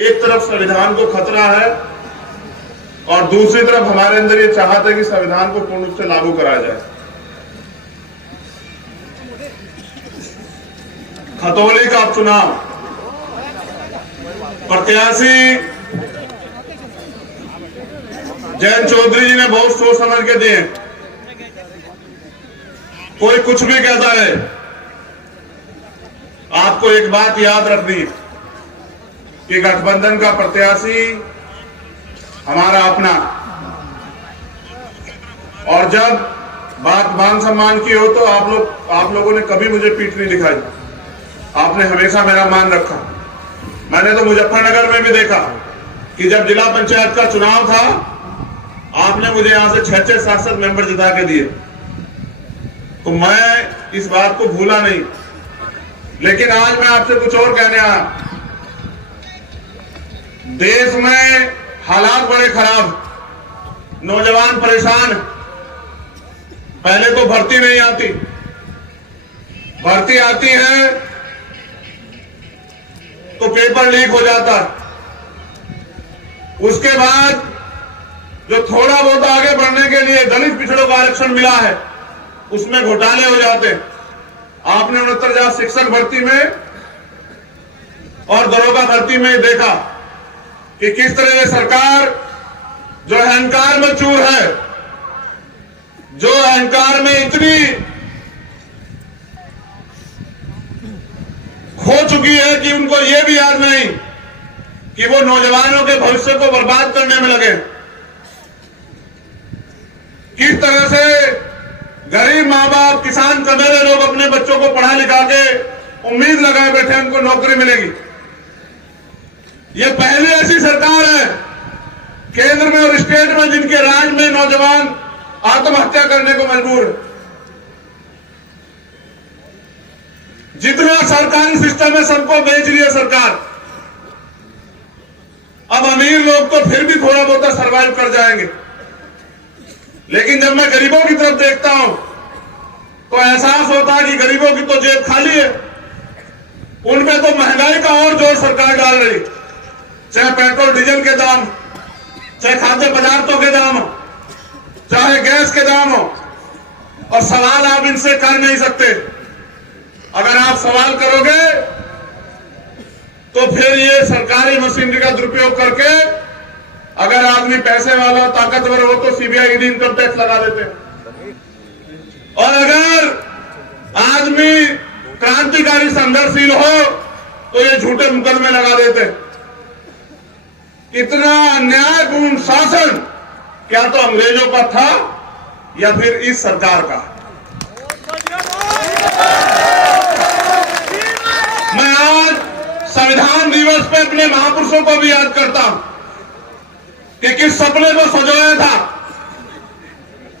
एक तरफ संविधान को खतरा है और दूसरी तरफ हमारे अंदर ये चाहत है कि संविधान को पूर्ण रूप से लागू कराया जाए। खतौली का उपचुनाव प्रत्याशी जयंत चौधरी जी ने बहुत सोच समझ के दिए। कोई कुछ भी कहता है, आपको एक बात याद रखनी कि गठबंधन का प्रत्याशी हमारा अपना, और जब बात मान सम्मान की हो तो आप लोगों ने कभी मुझे पीठ नहीं दिखाई। आपने हमेशा मेरा मान रखा। मैंने तो मुजफ्फरनगर में भी देखा कि जब जिला पंचायत का चुनाव था, आपने मुझे यहां से 6-6 सांसद मेंबर जिता के दिए, तो मैं इस बात को भूला नहीं। लेकिन आज मैं आपसे कुछ और कहने आया। देश में हालात बड़े खराब, नौजवान परेशान। पहले तो भर्ती नहीं आती, भर्ती आती है तो पेपर लीक हो जाता। उसके बाद जो थोड़ा बहुत आगे बढ़ने के लिए दलित पिछड़ों को आरक्षण मिला है, उसमें घोटाले हो जाते। आपने 69,000 शिक्षक भर्ती में और दरोगा भर्ती में देखा कि किस तरह से सरकार जो अहंकार में चूर है, जो अहंकार में इतनी खो चुकी है कि उनको यह भी याद नहीं कि वो नौजवानों के भविष्य को बर्बाद करने में लगे। किस तरह से गरीब माँ बाप, किसान कमेरे लोग अपने बच्चों को पढ़ा लिखा के उम्मीद लगाए बैठे उनको नौकरी मिलेगी। ये पहली ऐसी सरकार है केंद्र में और स्टेट में जिनके राज में नौजवान आत्महत्या करने को मजबूर है। जितना सरकारी सिस्टम है सबको बेच रही है सरकार। अब अमीर लोग तो फिर भी थोड़ा बहुत सरवाइव कर जाएंगे, लेकिन जब मैं गरीबों की तरफ देखता हूं तो एहसास होता है कि गरीबों की तो जेब खाली है। उनमें तो महंगाई का और जोर सरकार डाल रही, चाहे पेट्रोल डीजल के दाम, चाहे खाद्य पदार्थों के दाम, चाहे गैस के दाम हो। और सवाल आप इनसे कर नहीं सकते। अगर आप सवाल करोगे तो फिर ये सरकारी मशीनरी का दुरुपयोग करके, अगर आदमी पैसे वाला ताकतवर हो तो सीबीआई ईडी इनकम टैक्स लगा देते हैं, और अगर आदमी क्रांतिकारी संघर्षशील हो तो ये झूठे मुकदमे लगा देते। इतना अन्यायपूर्ण शासन क्या तो अंग्रेजों का था या फिर इस सरकार का। मैं आज संविधान दिवस पे अपने महापुरुषों को भी याद करता हूं कि किस सपने को सजोया था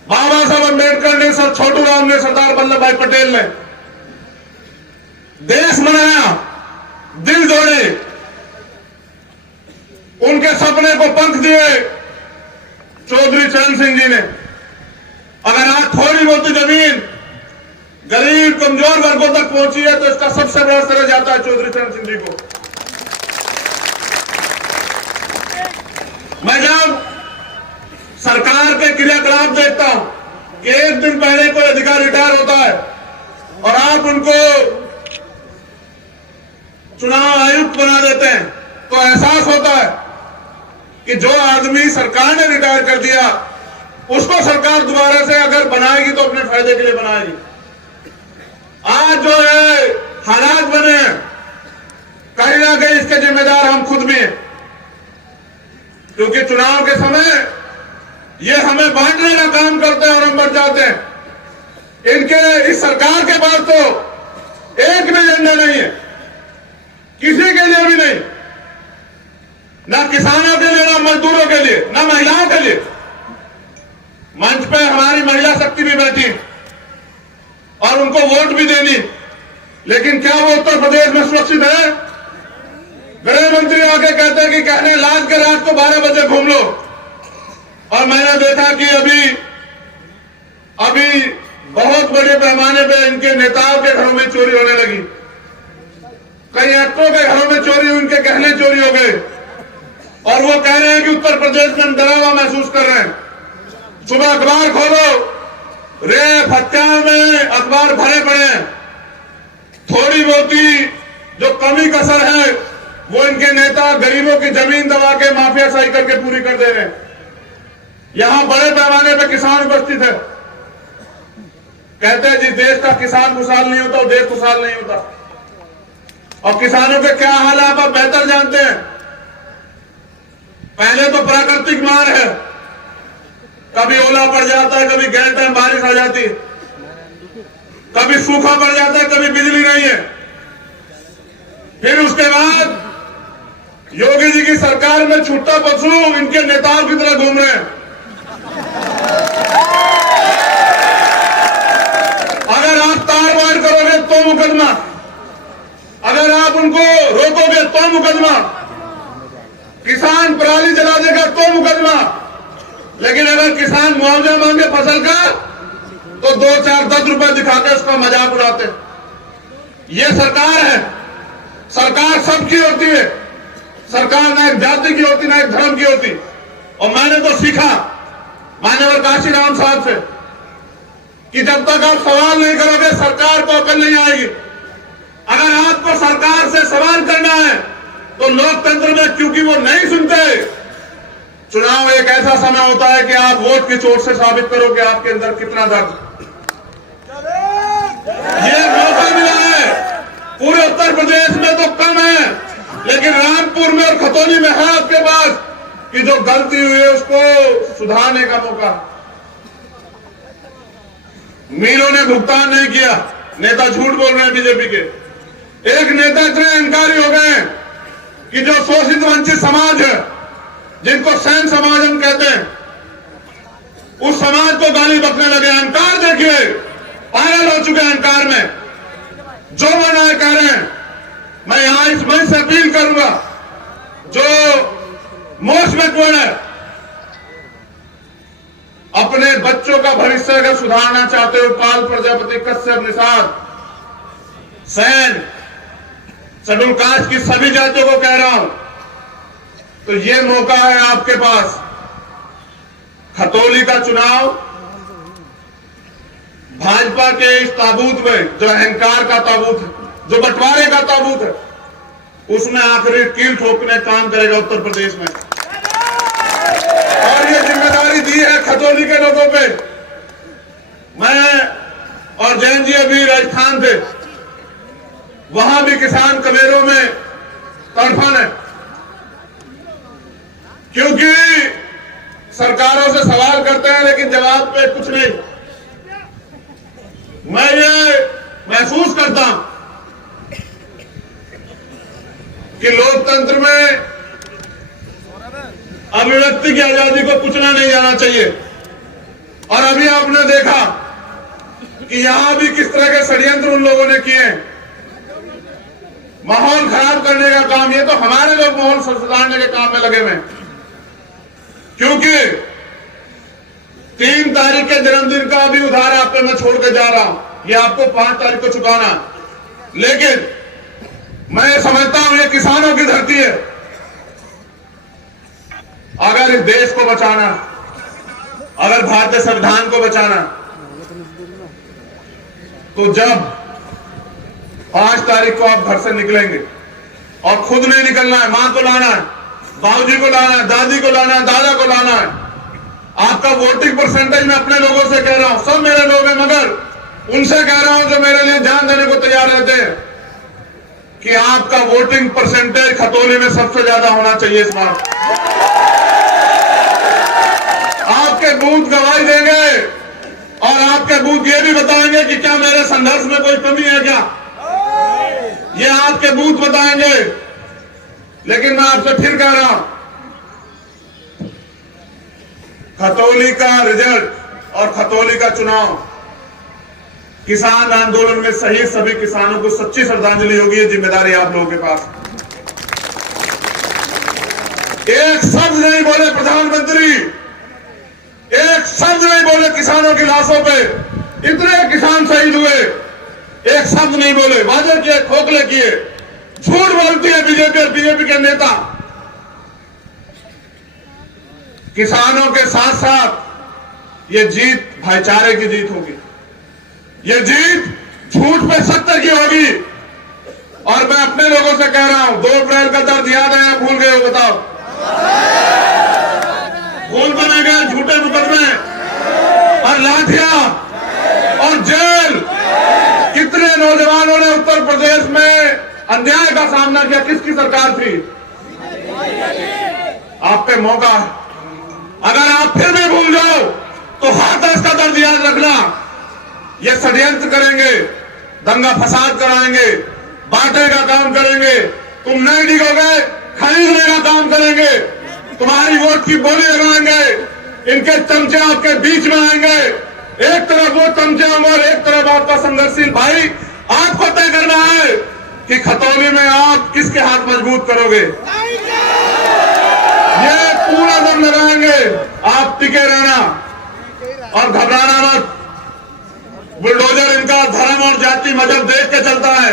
बाबा साहब अम्बेडकर ने, सर छोटू राम ने, सरदार वल्लभ भाई पटेल ने। देश बनाया, दिल जोड़े, उनके सपने को पंख दिए चौधरी चरण सिंह जी ने। अगर आज थोड़ी बहुत जमीन गरीब कमजोर वर्गों तक पहुंची है तो इसका सबसे बड़ा श्रेय जाता है चौधरी चरण सिंह जी को। मैं जब सरकार के क्रियाकलाप देखता हूं कि एक दिन पहले कोई अधिकारी रिटायर होता है और आप उनको चुनाव आयुक्त बना देते हैं, तो एहसास होता है कि जो आदमी सरकार ने रिटायर कर दिया उसको सरकार दोबारा से अगर बनाएगी तो अपने फायदे के लिए बनाएगी। आज जो है हालात बने हैं, कहीं ना कहीं इसके जिम्मेदार हम खुद भी हैं, क्योंकि चुनाव के समय ये हमें बांटने का काम करते हैं और हम बढ़ जाते हैं। इनके इस सरकार के पास तो एक भी एजेंडा नहीं है, किसी के लिए भी नहीं, ना किसानों के लिए, ना मजदूरों के लिए, ना महिलाओं के लिए। मंच पे हमारी महिला शक्ति भी बैठी और उनको वोट भी देनी, लेकिन क्या वो उत्तर प्रदेश में सुरक्षित है? गृह मंत्री आके कहते हैं कि कहने लाज के रात को 12 बजे घूम लो। और मैंने देखा कि अभी बहुत बड़े पैमाने पे इनके नेताओं के घरों में चोरी होने लगी। कई एक्टरों के घरों में चोरी, उनके गहने चोरी हो गए। वो कह रहे हैं कि उत्तर प्रदेश में हम डरावा महसूस कर रहे हैं। सुबह अखबार खोलो, रेप हत्या में अखबार भरे पड़े हैं। थोड़ी बहुत ही जो कमी कसर है वो इनके नेता गरीबों की जमीन दबा के माफिया सही करके पूरी कर दे रहे हैं। यहां बड़े पैमाने पर किसान उपस्थित है। कहते हैं जी देश का किसान खुशहाल नहीं होता और देश खुशहाल नहीं होता। और किसानों के क्या हाल है आप बेहतर जानते हैं। पहले तो प्राकृतिक मार है, कभी ओला पड़ जाता है, कभी गैर टाइम बारिश आ जाती है, कभी सूखा पड़ जाता है, कभी बिजली नहीं है। फिर उसके बाद योगी जी की सरकार में छुट्टा पशु इनके नेताओं की तरह घूम रहे हैं। अगर आप तार वार करोगे तो मुकदमा, अगर आप उनको रोकोगे तो मुकदमा, किसान पराली जला देगा तो मुकदमा। लेकिन अगर किसान मुआवजा मांगे फसल का तो 2, 4, 10 रुपए दिखाकर उसका मजाक उड़ाते। ये सरकार है। सरकार सबकी होती है। सरकार ना एक जाति की होती, ना एक धर्म की होती। और मैंने तो सीखा मान्यवर काशीराम साहब से कि जब तक आप सवाल नहीं करोगे सरकार को अकल नहीं आएगी। अगर आपको सरकार से सवाल करना है तो लोकतंत्र में, क्योंकि वो नहीं सुनते, चुनाव एक ऐसा समय होता है कि आप वोट की चोट से साबित करो कि आपके अंदर कितना दर्द। ये मौका मिला है। पूरे उत्तर प्रदेश में तो कम है, लेकिन रामपुर में और खतौनी में है आपके पास कि जो गलती हुई है उसको सुधारने का मौका। मीरों ने भुगतान नहीं किया, नेता झूठ बोल रहे हैं बीजेपी के। एक नेता इतने अहंकारी हो गए कि जो शोषित वंचित समाज है, जिनको सैन समाज हम कहते हैं, उस समाज को गाली बकने लगे। अहंकार देखिए, पागल हो चुके अहंकार में। जो बनाए कह रहे हैं। मैं यहां इस मंच से अपील करूंगा, जो मोस्ट बैकवर्ड है, अपने बच्चों का भविष्य अगर सुधारना चाहते हो, पाल प्रजापति, कश्यप, निषाद, सैन, शेड्यूल कास्ट की सभी जातियों को कह रहा हूं, तो ये मौका है आपके पास। खतौली का चुनाव भाजपा के इस ताबूत में, जो अहंकार का ताबूत है, जो बंटवारे का ताबूत है, उसमें आखिरी कील ठोकने काम करेगा उत्तर प्रदेश में। और ये जिम्मेदारी दी है खतौली के लोगों पे। मैं और जैन जी अभी राजस्थान थे, वहां भी किसान कबेरों में तड़फन है, क्योंकि सरकारों से सवाल करते हैं लेकिन जवाब पे कुछ नहीं। मैं ये महसूस करता हूं कि लोकतंत्र में अभिव्यक्ति की आजादी को कुचला नहीं जाना चाहिए। और अभी आपने देखा कि यहां भी किस तरह के षड्यंत्र उन लोगों ने किए हैं, माहौल खराब करने का काम। ये तो हमारे लोग माहौल सुधारने के काम में लगे हुए हैं, क्योंकि 3 तारीख के जन्मदिन का भी उधार आपको मैं छोड़ के जा रहा हूं। ये आपको 5 तारीख को चुकाना। लेकिन मैं समझता हूं ये किसानों की धरती है। अगर इस देश को बचाना, अगर भारतीय संविधान को बचाना, तो जब 5 तारीख को आप घर से निकलेंगे, और खुद नहीं निकलना है, मां को लाना है, बाबूजी को लाना है, दादी को लाना है, दादा को लाना है। आपका वोटिंग परसेंटेज मैं अपने लोगों से कह रहा हूं, सब मेरे लोग हैं, मगर उनसे कह रहा हूं जो मेरे लिए जान देने को तैयार रहते हैं, कि आपका वोटिंग परसेंटेज खतौली में सबसे ज्यादा होना चाहिए इस बार। आपके बूथ गवाही देंगे और आपके बूथ ये भी बताएंगे कि क्या मेरे संघर्ष में कोई कमी है क्या, ये आपके बूथ बताएंगे। लेकिन मैं आपसे फिर कह रहा हूं, खतौली का रिजल्ट और खतौली का चुनाव किसान आंदोलन में शहीद सभी किसानों को सच्ची श्रद्धांजलि होगी। ये जिम्मेदारी आप लोगों के पास। एक शब्द नहीं बोले प्रधानमंत्री, एक शब्द नहीं बोले किसानों की लाशों पे। इतने किसान शहीद हुए, एक शब्द नहीं बोले, वादे किए, खोखले किए। झूठ बोलती है बीजेपी और बीजेपी के नेता। किसानों के साथ साथ ये जीत भाईचारे की जीत होगी। ये जीत झूठ पे सत्य की होगी। और मैं अपने लोगों से कह रहा हूं, 2 अप्रैल का दर्द याद है या भूल गए हो? बताओ, भूल बने गए? झूठे मुकदमे और लाठियां और जेल। कितने नौजवानों ने उत्तर प्रदेश में अन्याय का सामना किया? किसकी सरकार थी? आप पे मौका है। अगर आप फिर भी भूल जाओ तो हाथरस का दर्द याद रखना। ये षड्यंत्र करेंगे, दंगा फसाद कराएंगे, बांटे का काम करेंगे, तुम नहीं डिगोगे, खरीदने का काम करेंगे, तुम्हारी वोट की बोली लगाएंगे। इनके चमचे आपके बीच में आएंगे। एक तरफ वो चमचे होंगे और एक तरफ आपका संघर्षशील भाई। आपको तय करना है कि खतौनी में आप किसके हाथ मजबूत करोगे। ये पूरा दम लगाएंगे। आप टिके रहना और घबराना मत। बुलडोजर इनका धर्म और जाति मजहब देख के चलता है।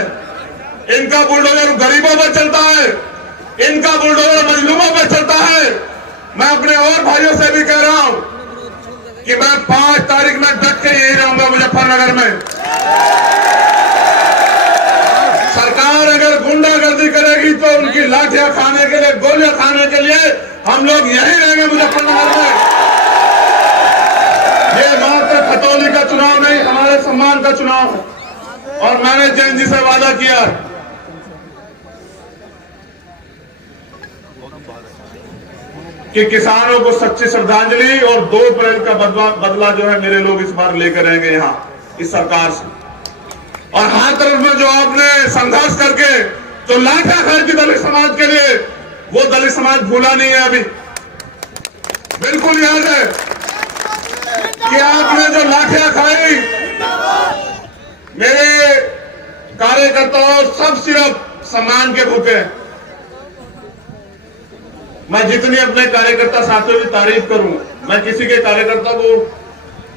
इनका बुलडोजर गरीबों पर चलता है, इनका बुलडोजर मजलूमों पर चलता है। मैं अपने और भाइयों से भी कह रहा हूं कि मैं 5 तारीख में डट के यही रहूंगा मुजफ्फरनगर में। सरकार अगर गुंडागर्दी करेगी तो उनकी लाठियां खाने के लिए, गोलियां खाने के लिए हम लोग यही रहेंगे मुजफ्फरनगर में। ये मात्र खतौनी का चुनाव नहीं, हमारे सम्मान का चुनाव है। और मैंने जैन जी से वादा किया कि किसानों को सच्ची श्रद्धांजलि और 2 अप्रैल का बदला जो है मेरे लोग इस बार लेकर रहेंगे यहाँ इस सरकार से। और हाथरस में जो आपने संघर्ष करके जो लाठियां खाई थी दलित समाज के लिए, वो दलित समाज भूला नहीं है अभी। बिल्कुल याद है कि आपने जो लाठियां खाई, मेरे कार्यकर्ताओं सब सिर्फ सम्मान के भूखे। मैं जितनी अपने कार्यकर्ता साथियों की तारीफ करूं, मैं किसी के कार्यकर्ता को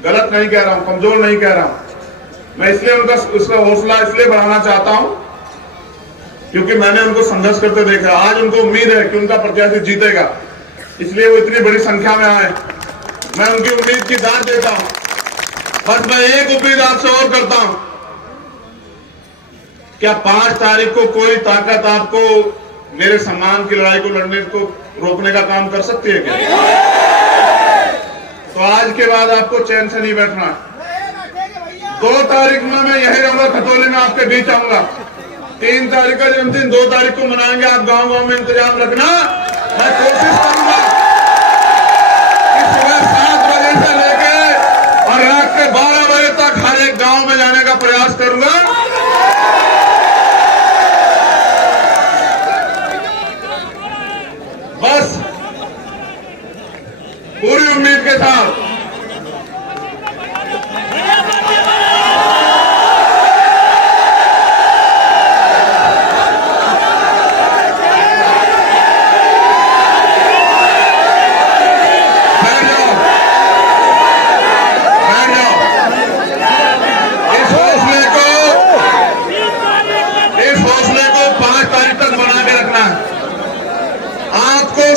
गलत नहीं कह रहा हूं, कमजोर नहीं कह रहा हूं। मैं इसलिए उसका हौसला इसलिए बढ़ाना चाहता हूं क्योंकि मैंने उनको संघर्ष करते देखा। आज उनको उम्मीद है कि उनका प्रत्याशी जीतेगा, इसलिए वो इतनी बड़ी संख्या में आए। मैं उनकी उम्मीद की दाद देता हूं। बस मैं एक उम्मीद आपसे और करता हूं, क्या 5 तारीख को कोई ताकत आपको मेरे सम्मान की लड़ाई को लड़ने को रोकने का काम कर सकती है क्या? तो आज के बाद आपको चैन से नहीं बैठना। 2 तारीख में मैं यही रहूंगा, खतौनी में आपके बीच आऊंगा। 3 तारीख का जन्मदिन 2 तारीख को मनाएंगे। आप गांव गांव में इंतजाम रखना। मैं कोशिश करूंगा कि सुबह 7 बजे से लेके और रात के 12 बजे तक हर एक गांव में जाने का प्रयास करूंगा। बस पूरी उम्मीद के साथ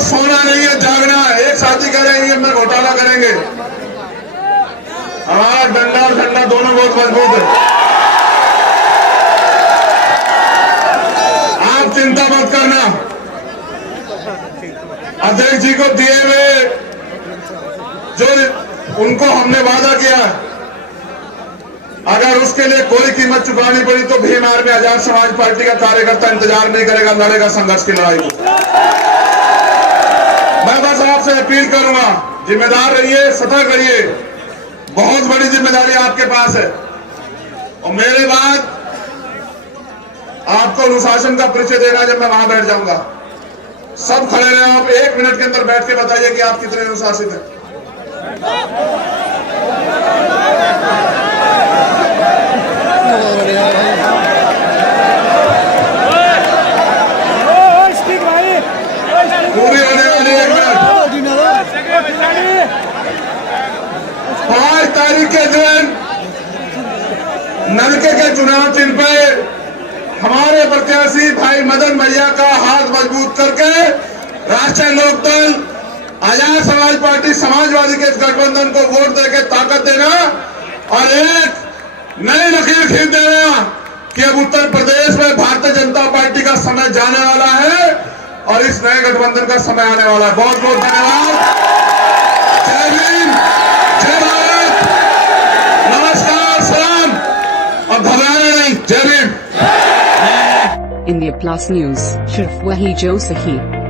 सोना नहीं है, जागना है। एक साथी कह रहे हैं मैं घोटाला करेंगे। हमारा डंडा और झंडा दोनों बहुत मजबूत है। आप चिंता मत करना। अध्यक्ष जी को दिए हुए जो उनको हमने वादा किया, अगर उसके लिए कोई कीमत चुकानी पड़ी तो भीम आर्मी आजाद समाज पार्टी का कार्यकर्ता इंतजार नहीं करेगा, लड़ेगा संघर्ष की लड़ाई को। मैं बस आपसे अपील करूंगा, जिम्मेदार रहिए, सतर्क रहिए। बहुत बड़ी जिम्मेदारी आपके पास है। और मेरे बाद आपको अनुशासन का परिचय देना जब मैं वहां बैठ जाऊंगा। सब खड़े रहे, आप 1 मिनट के अंदर बैठ के बताइए कि आप कितने अनुशासित हैं। पूरी होने वाली 1 मिनट। 5 तारीख के दिन नलके के चुनाव चिन्ह पे हमारे प्रत्याशी भाई मदन भैया का हाथ मजबूत करके राष्ट्रीय लोकदल आजाद समाज पार्टी समाजवादी के इस गठबंधन को वोट देके ताकत देना और एक नई लकीर खींच देना कि अब उत्तर प्रदेश में भारतीय जनता पार्टी का समय जाने वाला है और इस नए गठबंधन का समय आने वाला है। बहुत बहुत धन्यवाद। जय भीम, जय भारत, नमस्कार, सलाम और घबराना नहीं। जय भीम। India Plus News, सिर्फ वही जो सही।